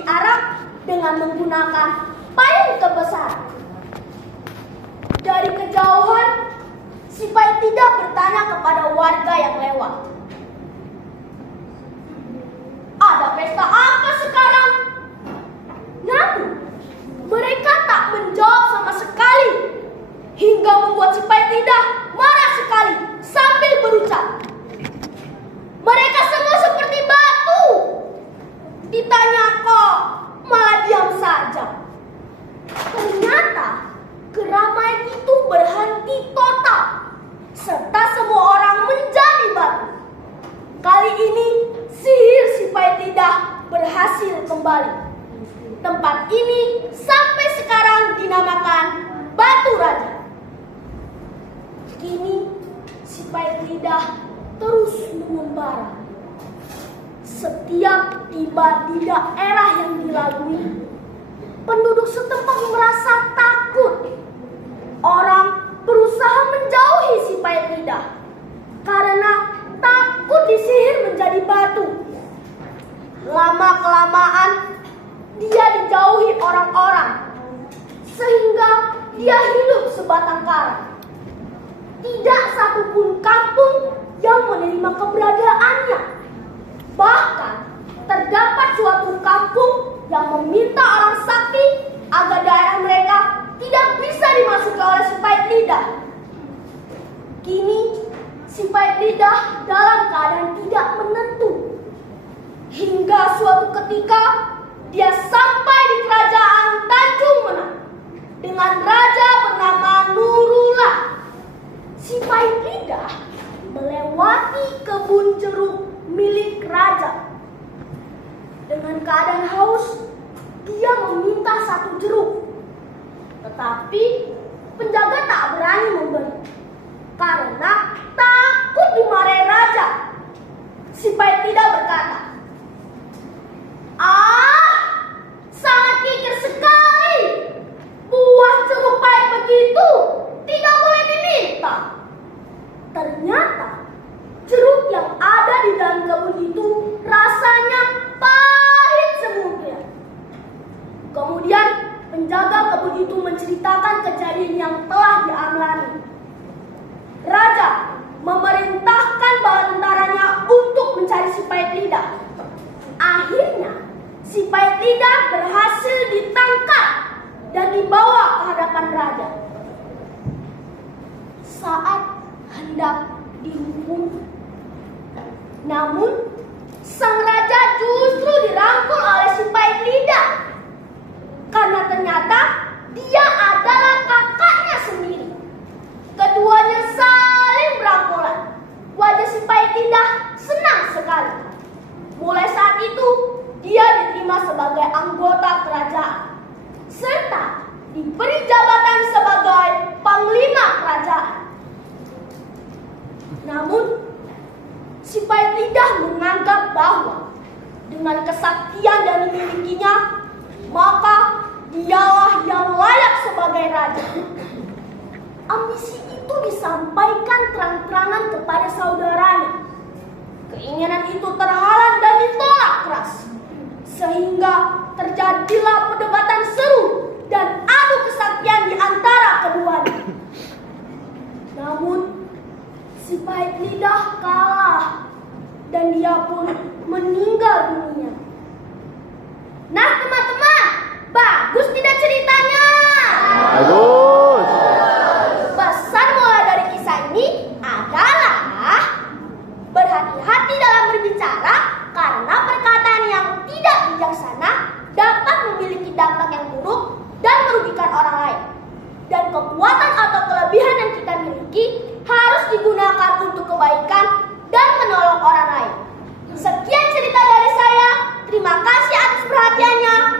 diarak dengan menggunakan payung kebesaran. Dari kejauhan, si Paitida bertanya kepada warga yang lewat, "Ada pesta apa sekarang?" Namun, mereka tak menjawab sama sekali, hingga membuat si Paitida marah sekali sambil berucap, "Mereka semua seperti batu. Ditanya kok malah diam saja." Ternyata keramaian itu berhenti total, serta semua orang menjadi batu. Kali ini sihir si Paitida berhasil kembali. Tempat ini sampai sekarang dinamakan Batu Raja. Kini si Paitida terus mengembara. Setiap tiba di daerah yang dilalui, penduduk setempat merasa takut. Orang berusaha menjauhi si Paitida karena takut disihir menjadi batu. Lama-kelamaan dia dijauhi orang-orang, sehingga dia hidup sebatang kara. Tidak satupun kampung yang menerima keberadaannya. Bahkan terdapat suatu kampung yang meminta orang sakti agar daerah mereka tidak bisa dimasuki oleh si Paitida. Kini si Paitida dalam keadaan tidak menentu. Hingga suatu ketika dia sampai di kerajaan Tanjung Menang dengan raja bernama Nurullah. Si Paitida melewati kebun jeruk milik raja. Dengan keadaan haus, dia meminta satu jeruk. Tetapi penjaga tak berani memberi karena takut dimarahi raja. Si Paitida berkata, sangat kikir sekali. Buah jeruk pahit begitu tidak boleh diminta." Ternyata jeruk yang ada di dalam kebun itu rasanya pahit semua. Kemudian penjaga kebun itu menceritakan kejadian yang telah dialami. Raja memerintahkan bala tentaranya untuk mencari si Paitida. Akhirnya si Paitida berhasil ditangkap dan dibawa ke hadapan raja. Saat hendak dihukum, namun sang raja justru dirangkul oleh si Paitida karena ternyata dia adalah kakaknya sendiri. Keduanya saling berangkulan. Wajah si Paitida senang sekali. Mulai saat itu dia diterima sebagai anggota kerajaan serta diberi jabatan sebagai panglima kerajaan. Namun si Paitida menganggap bahwa dengan kesaktian yang dimilikinya, maka dialah yang layak sebagai raja. Ambisi itu disampaikan terang-terangan kepada saudaranya. Keinginan itu terhalang dan ditolak keras, sehingga terjadilah perdebatan seru dan adu kesaktian di antara keduanya. Namun si Paitida kalah dan dia pun meninggal dunia. Nah teman-teman, bagus tidak ceritanya? Bagus. Pesan mulai dari kisah ini adalah berhati-hati dalam berbicara karena perkataan yang tidak bijaksana dapat memiliki dampak yang buruk dan merugikan orang lain. Dan kekuatan atau kelebihan yang kita miliki harus digunakan untuk kebaikan dan menolong orang lain.